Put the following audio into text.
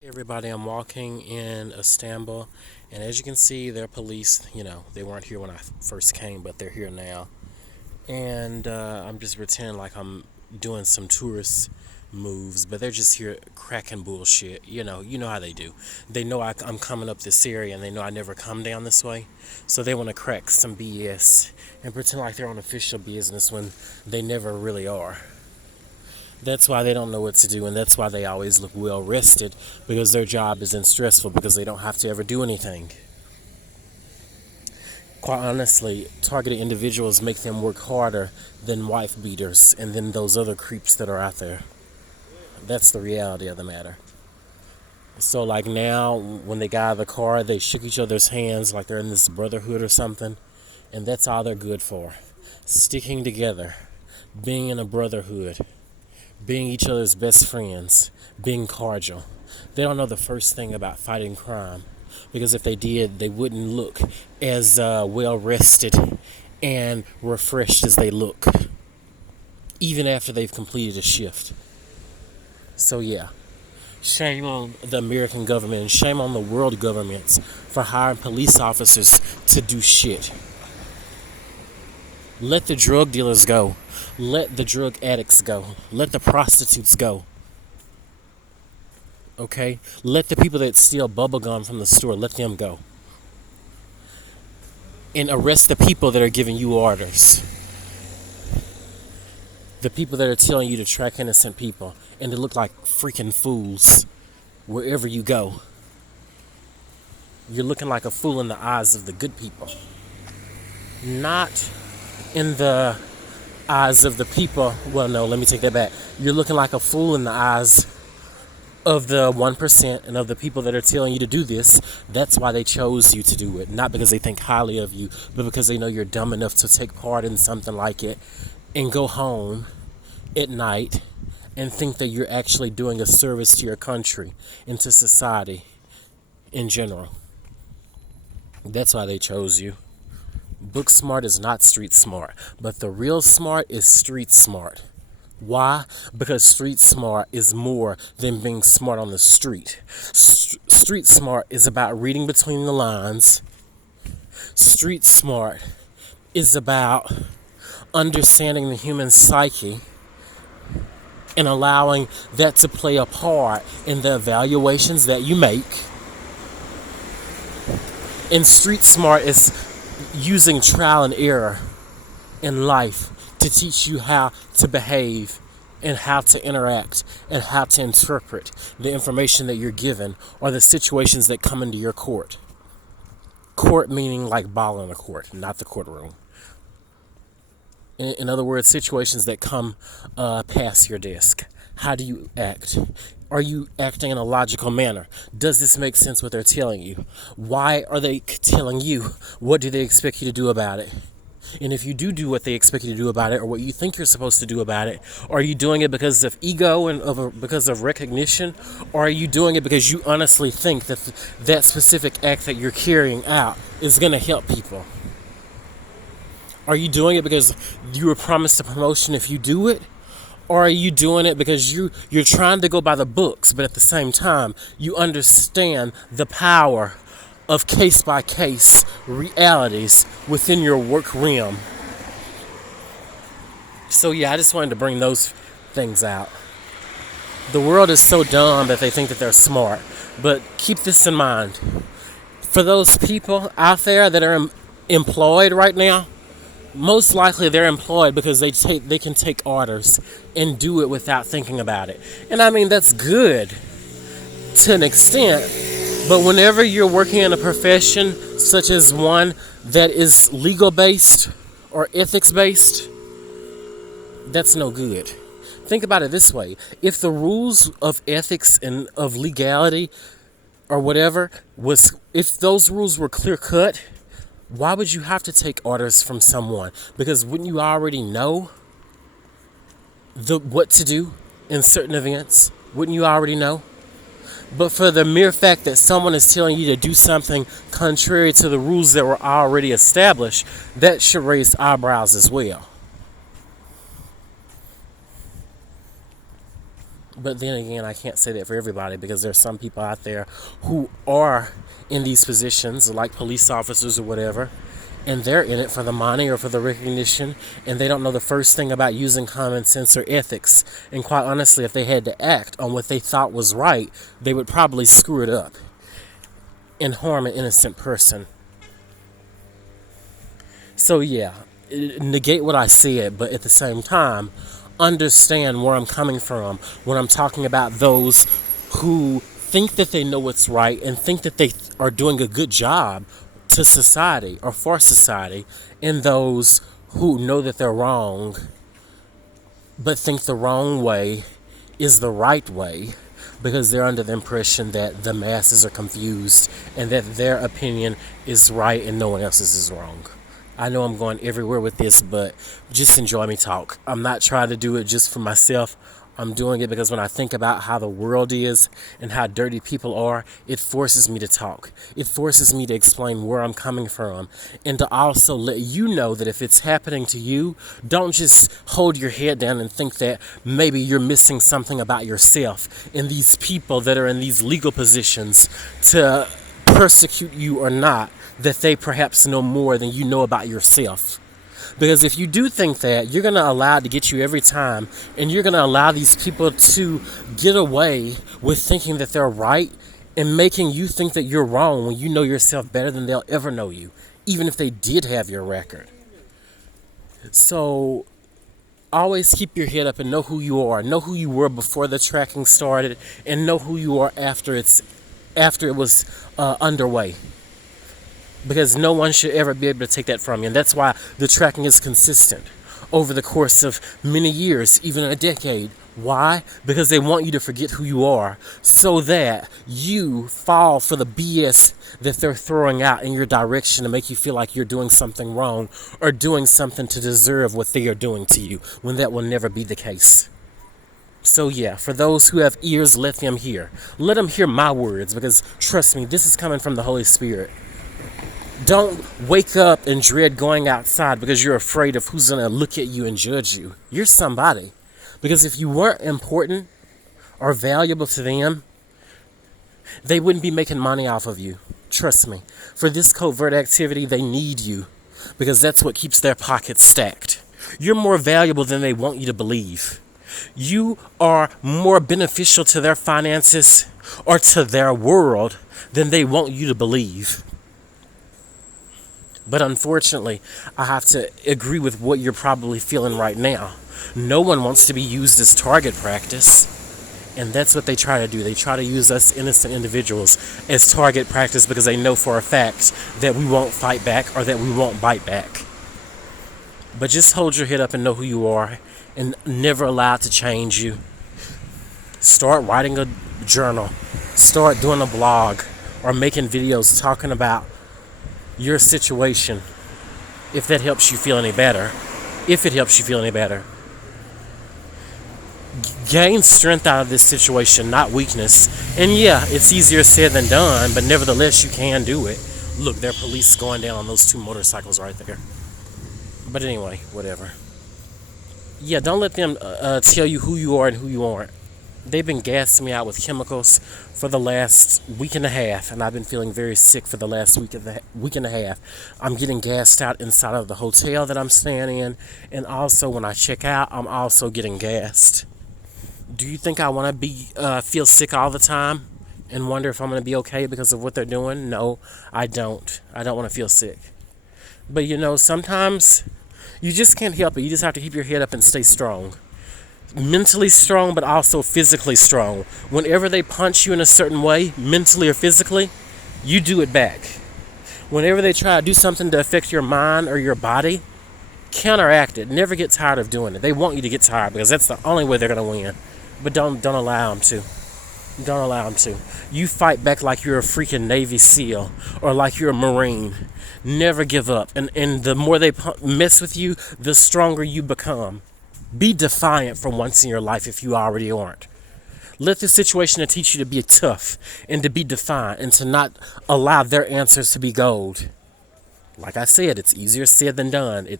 Hey everybody, I'm walking in Istanbul, and as you can see, their police, they weren't here when I first came, but they're here now. And I'm just pretending like I'm doing some tourist moves, but they're just here cracking bullshit. You know how they do. They know I'm coming up this area, and they know I never come down this way, so they want to crack some BS and pretend like they're on official business when they never really are. That's why they don't know what to do, and that's why they always look well rested, because their job isn't stressful, because they don't have to ever do anything. Quite honestly, targeted individuals make them work harder than wife beaters and then those other creeps that are out there. That's the reality of the matter. So, like now, when they got out of the car, they shook each other's hands like they're in this brotherhood or something, and that's all they're good for. Sticking together, being in a brotherhood, being each other's best friends, being cordial. They don't know the first thing about fighting crime, because if they did, they wouldn't look as well rested and refreshed as they look, even after they've completed a shift. So, yeah, shame on the American government and shame on the world governments for hiring police officers to do shit. Let the drug dealers go. Let the drug addicts go. Let the prostitutes go. Okay? Let the people that steal bubblegum from the store, let them go. And arrest the people that are giving you orders. The people that are telling you to track innocent people and to look like freaking fools wherever you go. You're looking like a fool in the eyes of the good people. Not in the eyes of the people. Well, no, let me take that back. You're looking like a fool in the eyes of the 1% and of the people that are telling you to do this. That's why they chose you to do it. Not because they think highly of you, but because they know you're dumb enough to take part in something like it and go home at night and think that you're actually doing a service to your country and to society in general. That's why they chose you. Book smart is not street smart, but the real smart is street smart. Why? Because street smart is more than being smart on the street. Street smart is about reading between the lines. Street smart is about understanding the human psyche and allowing that to play a part in the evaluations that you make. And street smart is using trial and error in life to teach you how to behave and how to interact and how to interpret the information that you're given or the situations that come into your court. Court meaning like ball in a court, not the courtroom. In other words, situations that come past your desk. How do you act? Are you acting in a logical manner? Does this make sense what they're telling you? Why are they telling you? What do they expect you to do about it? And if you do what they expect you to do about it, or what you think you're supposed to do about it, are you doing it because of ego and because of recognition? Or are you doing it because you honestly think that that specific act that you're carrying out is going to help people? Are you doing it because you were promised a promotion if you do it? Or are you doing it because you're trying to go by the books, but at the same time, you understand the power of case-by-case realities within your work realm? So yeah, I just wanted to bring those things out. The world is so dumb that they think that they're smart. But keep this in mind. For those people out there that are employed right now, most likely they're employed because they can take orders and do it without thinking about it. And I mean, that's good to an extent, but whenever you're working in a profession such as one that is legal based or ethics based, that's no good. Think about it this way. If the rules of ethics and of legality or whatever if those rules were clear cut, why would you have to take orders from someone? Because wouldn't you already know what to do in certain events? Wouldn't you already know? But for the mere fact that someone is telling you to do something contrary to the rules that were already established, that should raise eyebrows as well. But then again, I can't say that for everybody, because there's some people out there who are in these positions, like police officers or whatever, and they're in it for the money or for the recognition, and they don't know the first thing about using common sense or ethics. And quite honestly, if they had to act on what they thought was right, they would probably screw it up and harm an innocent person. So yeah, negate what I said, but at the same time, understand where I'm coming from when I'm talking about those who think that they know what's right and think that they are doing a good job to society or for society, and those who know that they're wrong but think the wrong way is the right way, because they're under the impression that the masses are confused and that their opinion is right and no one else's is wrong. I know I'm going everywhere with this, but just enjoy me talk. I'm not trying to do it just for myself. I'm doing it because when I think about how the world is and how dirty people are, it forces me to talk. It forces me to explain where I'm coming from, and to also let you know that if it's happening to you, don't just hold your head down and think that maybe you're missing something about yourself. And these people that are in these legal positions to persecute you or not, that they perhaps know more than you know about yourself. Because if you do think that, you're going to allow it to get you every time, and you're going to allow these people to get away with thinking that they're right and making you think that you're wrong when you know yourself better than they'll ever know you, even if they did have your record. So always keep your head up and know who you are. Know who you were before the tracking started, and know who you are after it was underway. Because no one should ever be able to take that from you. And that's why the tracking is consistent over the course of many years, even a decade. Why? Because they want you to forget who you are, so that you fall for the BS that they're throwing out in your direction to make you feel like you're doing something wrong or doing something to deserve what they are doing to you, when that will never be the case. So yeah, for those who have ears, let them hear. Let them hear my words, because trust me, this is coming from the Holy Spirit. Don't wake up and dread going outside because you're afraid of who's going to look at you and judge you. You're somebody. Because if you weren't important or valuable to them, they wouldn't be making money off of you. Trust me. For this covert activity, they need you, because that's what keeps their pockets stacked. You're more valuable than they want you to believe. You are more beneficial to their finances or to their world than they want you to believe. But unfortunately, I have to agree with what you're probably feeling right now. No one wants to be used as target practice. And that's what they try to do. They try to use us innocent individuals as target practice, because they know for a fact that we won't fight back or that we won't bite back. But just hold your head up and know who you are, and never allow it to change you. Start writing a journal. Start doing a blog or making videos talking about your situation, if that helps you feel any better. If it helps you feel any better. Gain strength out of this situation, not weakness. And yeah, it's easier said than done, but nevertheless, you can do it. Look, there are police going down on those 2 motorcycles right there. But anyway, whatever. Yeah, don't let them tell you who you are and who you aren't. They've been gassing me out with chemicals for the last week and a half, and I've been feeling very sick for the last week and a half. I'm getting gassed out inside of the hotel that I'm staying in, and also when I check out, I'm also getting gassed. Do you think I want to feel sick all the time and wonder if I'm going to be okay because of what they're doing? No, I don't. I don't want to feel sick. But sometimes you just can't help it. You just have to keep your head up and stay strong. Mentally strong, but also physically strong. Whenever they punch you in a certain way, mentally or physically, you do it back. Whenever they try to do something to affect your mind or your body, counteract it. Never get tired of doing it. They want you to get tired, because that's the only way they're going to win. But don't allow them to. Don't allow them to. You fight back like you're a freaking Navy SEAL or like you're a Marine. Never give up. And the more they mess with you, the stronger you become. Be defiant for once in your life if you already aren't. Let the situation teach you to be tough and to be defiant and to not allow their answers to be gold. Like I said, it's easier said than done. It's